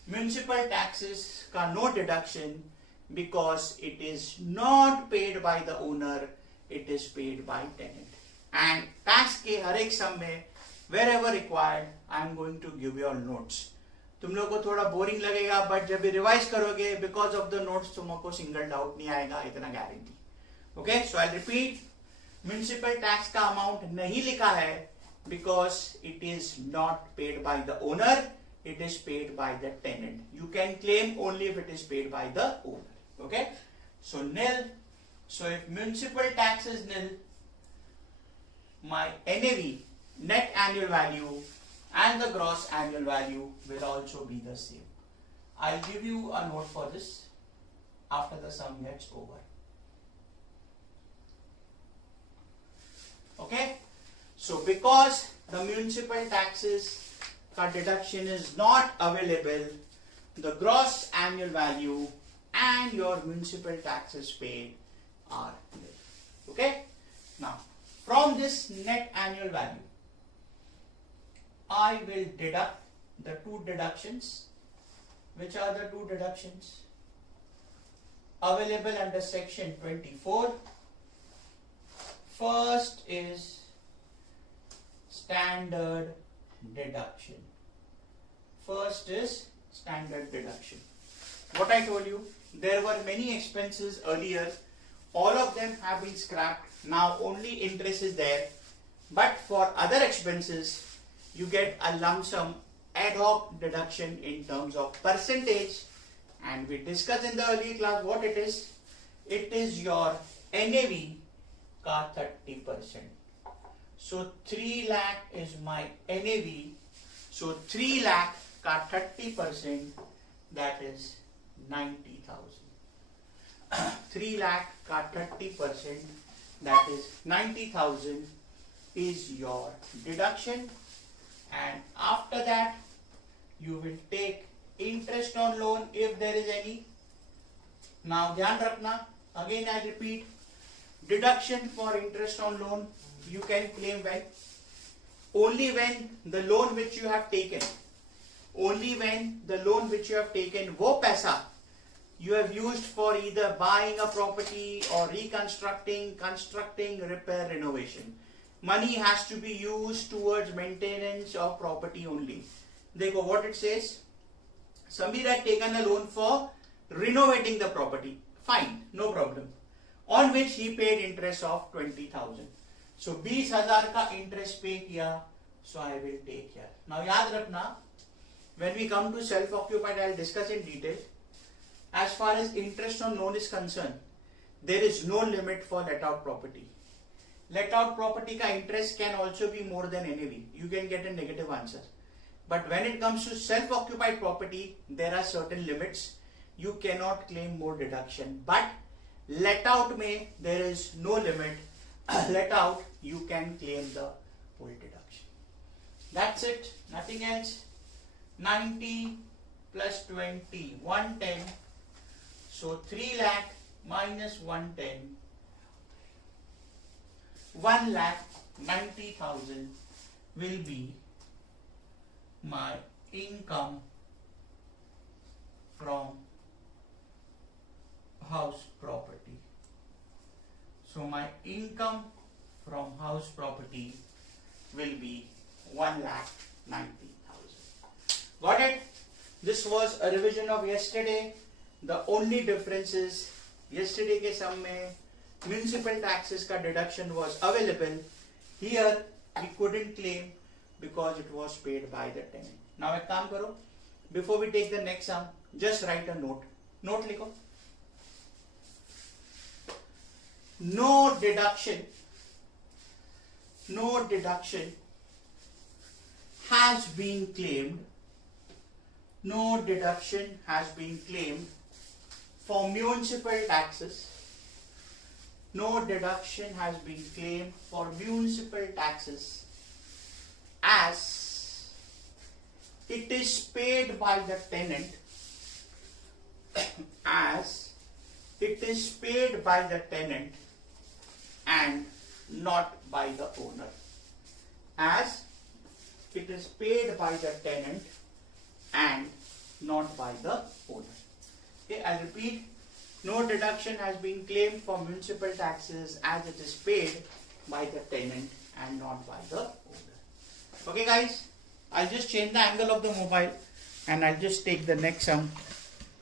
municipal taxes का no deduction because it is not paid by the owner, it is paid by tenant. And tax के हर एक sum में wherever required, I am going to give you all notes. तुम लोग को थोड़ा boring लगेगा, but जब भी रिवाइज करोगे बिकॉज ऑफ द नोट्स तुमको सिंगल डाउट नहीं आएगा, इतना guarantee. Okay, so I repeat, municipal tax का अमाउंट नहीं लिखा है because it is not paid by the owner, it is paid by the tenant. You can claim only if it is paid by the owner. Okay, so nil. So if municipal tax is nil, my NAV, net annual value, and the gross annual value will also be the same. I'll give you a note for this after the sum gets over. Okay, so because the municipal taxes ka deduction is not available, the gross annual value and your municipal taxes paid are nil. Okay, now from this net annual value, I will deduct the two deductions. Which are the two deductions available under section 24? First is standard deduction. What I told you, there were many expenses earlier. All of them have been scrapped. Now only interest is there. But for other expenses, you get a lump sum ad hoc deduction in terms of percentage, and we discussed in the earlier class what it is. It is your NAV ka 30%. So 3 lakh is my NAV. So 3 lakh ka 30%, that is 90,000. 3 lakh ka 30%, that is 90,000 is your deduction. And after that, you will take interest on loan if there is any. Now, ध्यान रखना, again I repeat, deduction for interest on loan you can claim when? Only when the loan which you have taken, वो पैसा you have used for either buying a property or reconstructing, constructing, repair, renovation. Money has to be used towards maintenance of property only. Dekho what it says. Samir had taken a loan for renovating the property. Fine, no problem. On which he paid interest of 20,000. So 20,000 ka interest pay kiya. So I will take here. Now yaad rakhna, when we come to self-occupied, I will discuss in detail. As far as interest on loan is concerned, there is no limit for let out property. Let out property ka interest can also be more than NAV. You can get a negative answer. But when it comes to self-occupied property, there are certain limits. You cannot claim more deduction. But let out may, there is no limit. Let out, you can claim the full deduction. That's it. Nothing else. 90 plus 20, 110. So 3 lakh minus 110. 1,90,000 will be my income from house property. So my income from house property will be 1,90,000. Got it? This was a revision of yesterday. The only difference is yesterday के sum में municipal taxes का deduction was available. Here we couldn't claim because it was paid by the tenant. Now एक काम करो, before we take the next sum, just write a note. Note लिखो. No deduction has been claimed. No deduction has been claimed for municipal taxes. No deduction has been claimed for municipal taxes as it is paid by the tenant. As it is paid by the tenant and not by the owner. As it is paid by the tenant and not by the owner. Okay, I'll repeat. No deduction has been claimed for municipal taxes as it is paid by the tenant and not by the owner. Okay guys, I'll just change the angle of the mobile and I'll just take the next sum,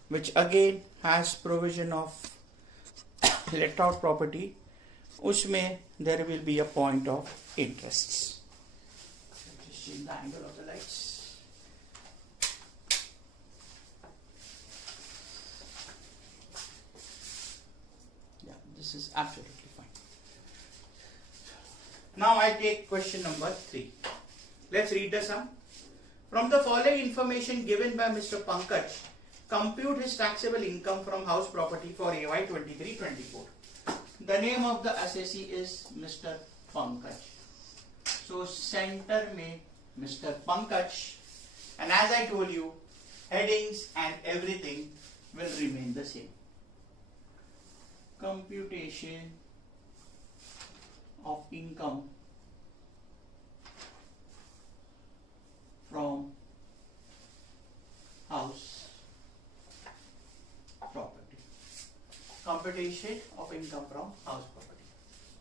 which again has provision of let out property. Usme there will be a point of interests. Just change the angle of the lights. This is absolutely fine. Now I take question number 3. Let's read the sum. From the following information given by Mr. Pankaj, compute his taxable income from house property for AY 23-24. The name of the assessee is Mr. Pankaj. So center में Mr. Pankaj, and as I told you, headings and everything will remain the same. Computation of income from house property. Computation of income from house property.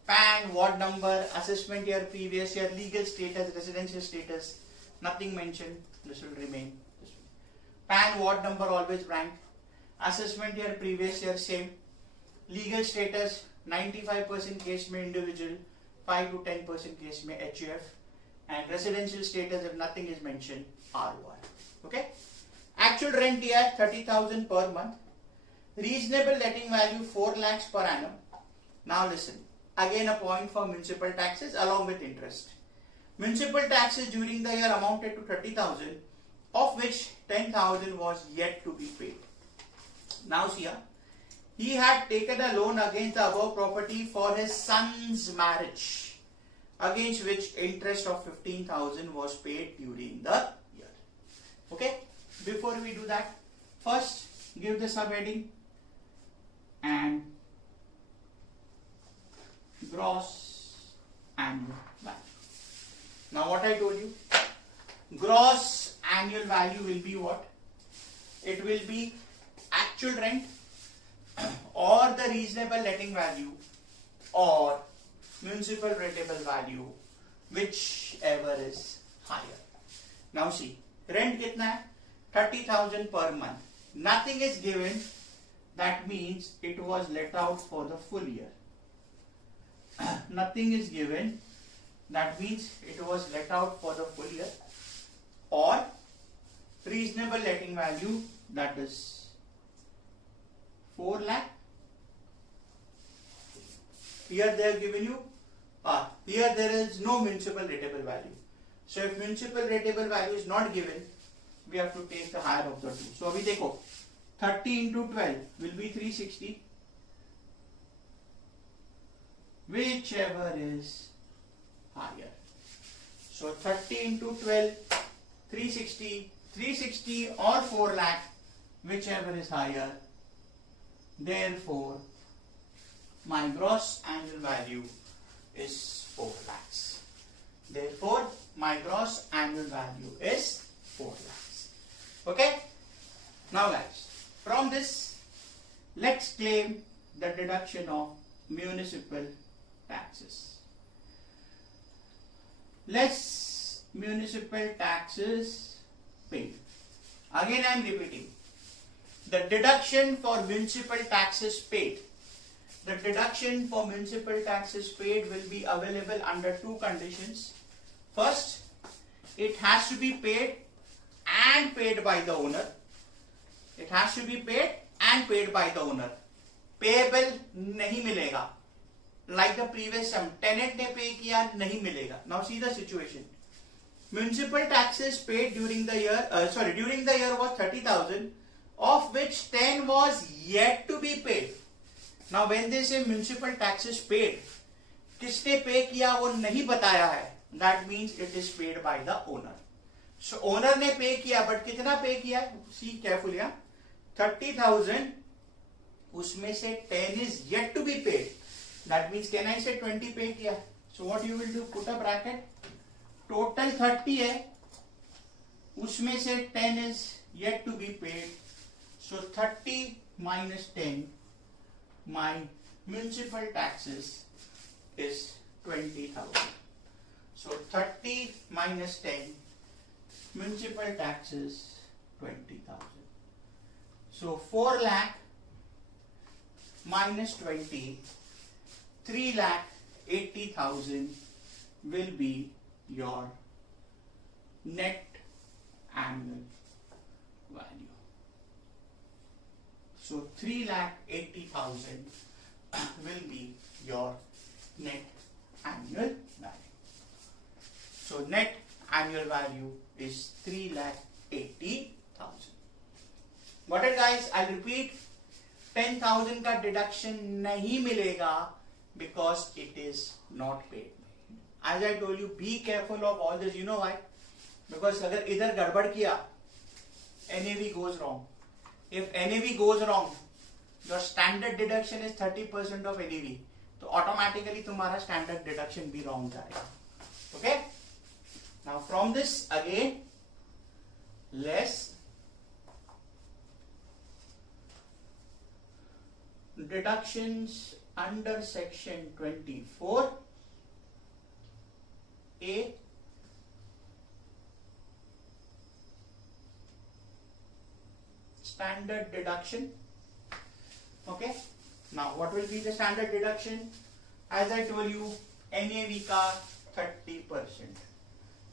PAN, ward number, assessment year, previous year, legal status, residential status, nothing mentioned. This will remain this way. PAN, ward number always blank. Assessment year, previous year, same. Legal status 95% case में individual, 5 to 10% case में HUF, and residential status if nothing is mentioned RY. Okay. Actual rent here 30,000 per month. Reasonable letting value 4 lakhs per annum. Now listen. Again a point for municipal taxes along with interest. Municipal taxes during the year amounted to 30,000, of which 10,000 was yet to be paid. Now see here. He had taken a loan against the above property for his son's marriage, against which interest of 15,000 was paid during the year. Okay, before we do that, first give the subheading and gross annual value. Now what I told you, gross annual value will be what? It will be actual rent or the reasonable letting value or municipal rentable value, whichever is higher. Now see, rent kitna hai? 30,000 per month. Nothing is given. That means it was let out for the full year. Nothing is given. That means it was let out for the full year. Or reasonable letting value, that is 4 lakh. Here they have given you, here there is no municipal rateable value. So if municipal rateable value is not given, we have to take the higher of the two. So abhi dekho, 30 into 12 will be 360, whichever is higher. So 30 into 12, 360 or 4 lakh, whichever is higher. Therefore, my gross annual value is 4 lakhs. Therefore, my gross annual value is 4 lakhs. Okay? Now guys, from this, let's claim the deduction of municipal taxes. Less municipal taxes paid. Again I am repeating. The deduction for municipal taxes paid. The deduction for municipal taxes paid will be available under two conditions. First, it has to be paid and paid by the owner. It has to be paid and paid by the owner. Payable नहीं मिलेगा. Like the previous sum, tenant ने pay किया नहीं मिलेगा. Now see the situation. Municipal taxes paid during the year, during the year was 30,000, of which 10 was yet to be paid. Now when they say municipal taxes paid, किसने pay किया वो नहीं बताया है. That means it is paid by the owner. So owner ने pay किया, but कितना pay किया? See carefully, 30,000, उसमें से 10 is yet to be paid. That means can I say 20 pay किया? So what you will do? Put a bracket. Total 30 है, उसमें से 10 is yet to be paid. So 30 minus 10, my municipal taxes is 20,000. So 30 minus 10, municipal taxes 20,000. So 4 lakh minus 20, 3 lakh 80,000 will be your net annual value. So 3,80,000 will be your net annual value. So net annual value is 3,80,000. Got it guys? I'll repeat. 10,000 का deduction नहीं मिलेगा because it is not paid. As I told you, be careful of all this. You know why? Because अगर इधर गड़बड़ किया, NAV goes wrong. If NAV goes wrong, your standard deduction is 30% of NAV. तो automatically तुम्हारा standard deduction भी wrong जाएगा. Okay? Now from this again, less deductions under section 24A standard deduction. Okay, now what will be the standard deduction? As I told you, NAV का 30%.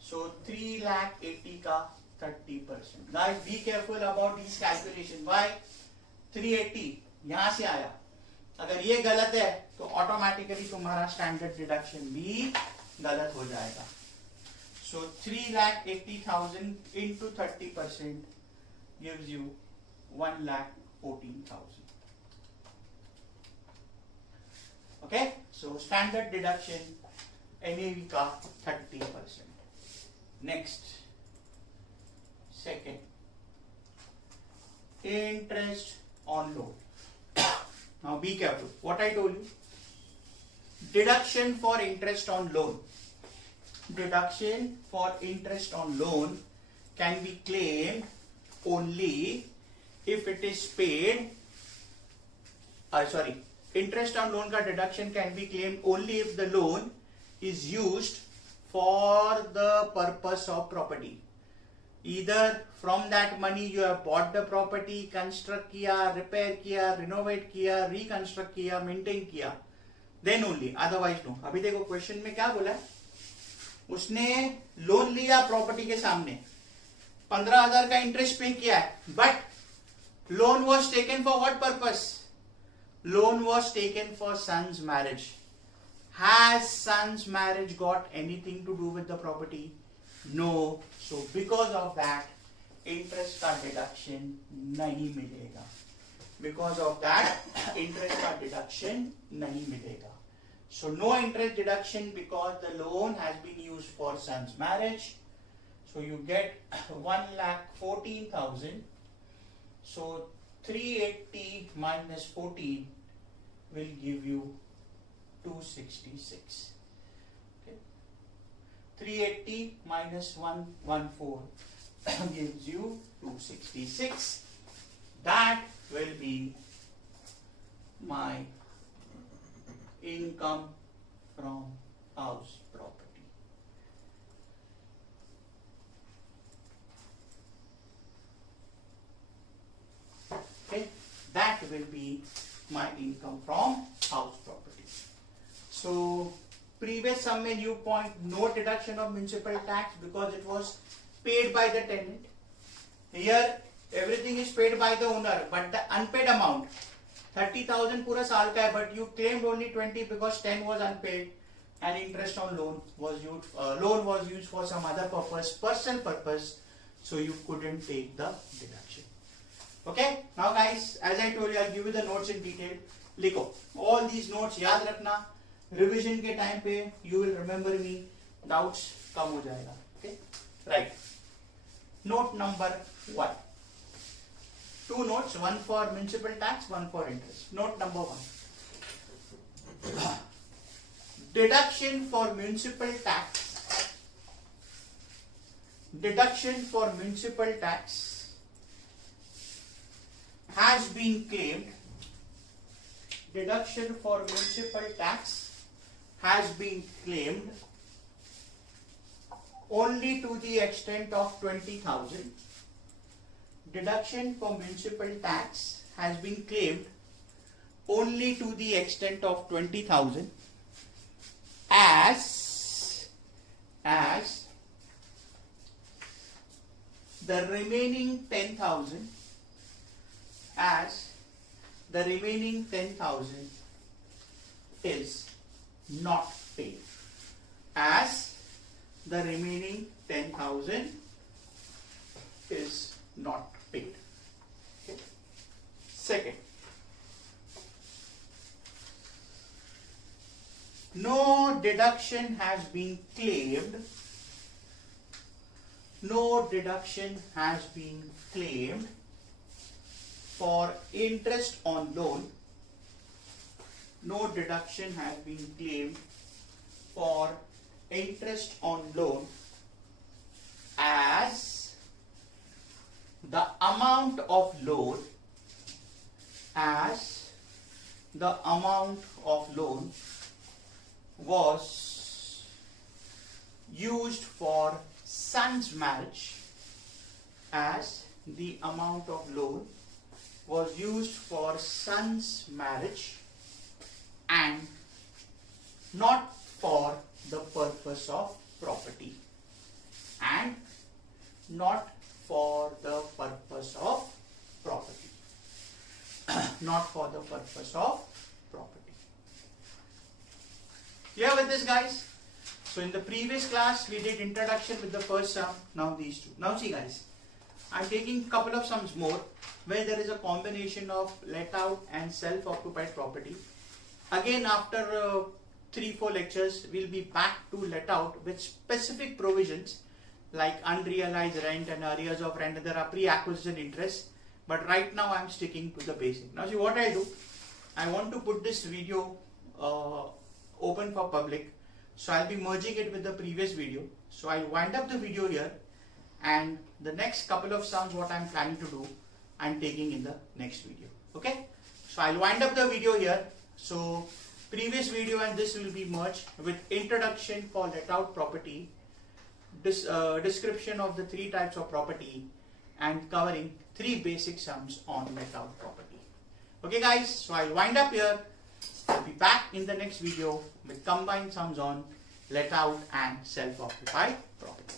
So 3,80,000 का 30%. Guys, be careful about these calculations. Why? 380 यहाँ से आया. अगर ये गलत है तो ऑटोमेटिकली तुम्हारा स्टैंडर्ड डिडक्शन भी गलत हो जाएगा. So 3,80,000 into 30% gives you 1,14,000. Okay, so standard deduction NAV का 30%. Next, second, interest on loan. Now be careful. What I told you, deduction for interest on loan. Deduction for interest on loan can be claimed only if it is paid. Interest on loan का deduction can be claimed only if the loan is used for the purpose of property. Either from that money you have bought the property, construct किया, repair किया, renovate किया, reconstruct किया, maintain किया, then only. Otherwise no. अभी देखो question में क्या बोला है, उसने लोन लिया प्रॉपर्टी के सामने, 15,000 का इंटरेस्ट पे किया है, but loan was taken for what purpose? Loan was taken for son's marriage. Has son's marriage got anything to do with the property? No. So because of that, interest का deduction नहीं मिलेगा. Because of that, interest का deduction नहीं मिलेगा. So no interest deduction because the loan has been used for son's marriage. So you get 1,14,000. So 380 minus 14 will give you 266. 380 minus 114 gives you 266. That will be my income from house property. Okay, that will be my income from house property. So previous sum में new point, no deduction of municipal tax because it was paid by the tenant. Here everything is paid by the owner, but the unpaid amount 30,000 पूरा साल का है, but you claimed only 20 because 10 was unpaid and interest on loan was used for some other purpose, personal purpose, so you couldn't take the deduction. Okay, now guys, as I told you, I'll give you the notes in detail. लिखो all these notes, याद रखना, revision के time पे you will remember me, doubts कम हो जाएगा. Okay, right. Note number 1. Two notes, one for municipal tax, one for interest. Note number 1. Deduction for municipal tax. Deduction for municipal tax has been claimed. Deduction for municipal tax has been claimed only to the extent of 20,000. Deduction for municipal tax has been claimed only to the extent of 20,000 as the remaining 10,000 is not paid. As the remaining 10,000 is not paid. Okay. Second, no deduction has been claimed. No deduction has been claimed for interest on loan. No deduction has been claimed for interest on loan as the amount of loan was used for son's marriage, as the amount of loan was used for son's marriage and not for the purpose of property, and not for the purpose of property. Not for the purpose of property. Clear with this, guys? So in the previous class we did introduction with the first sum, now these two. Now see guys, I'm taking a couple of sums more where there is a combination of let out and self-occupied property. Again after 3-4 lectures we'll be back to let out with specific provisions like unrealized rent and arrears of rent. There are pre-acquisition interest, but right now I'm sticking to the basic. Now see what I do, I want to put this video open for public, so I'll be merging it with the previous video. So I'll wind up the video here, and the next couple of sums what I'm planning to do I'm taking in the next video. Okay, so I'll wind up the video here. So previous video and this will be merged with introduction for let out property, description of the 3 types of property, and covering 3 basic sums on let out property. Okay guys, so I'll wind up here. I'll be back in the next video with combined sums on let out and self-occupied property.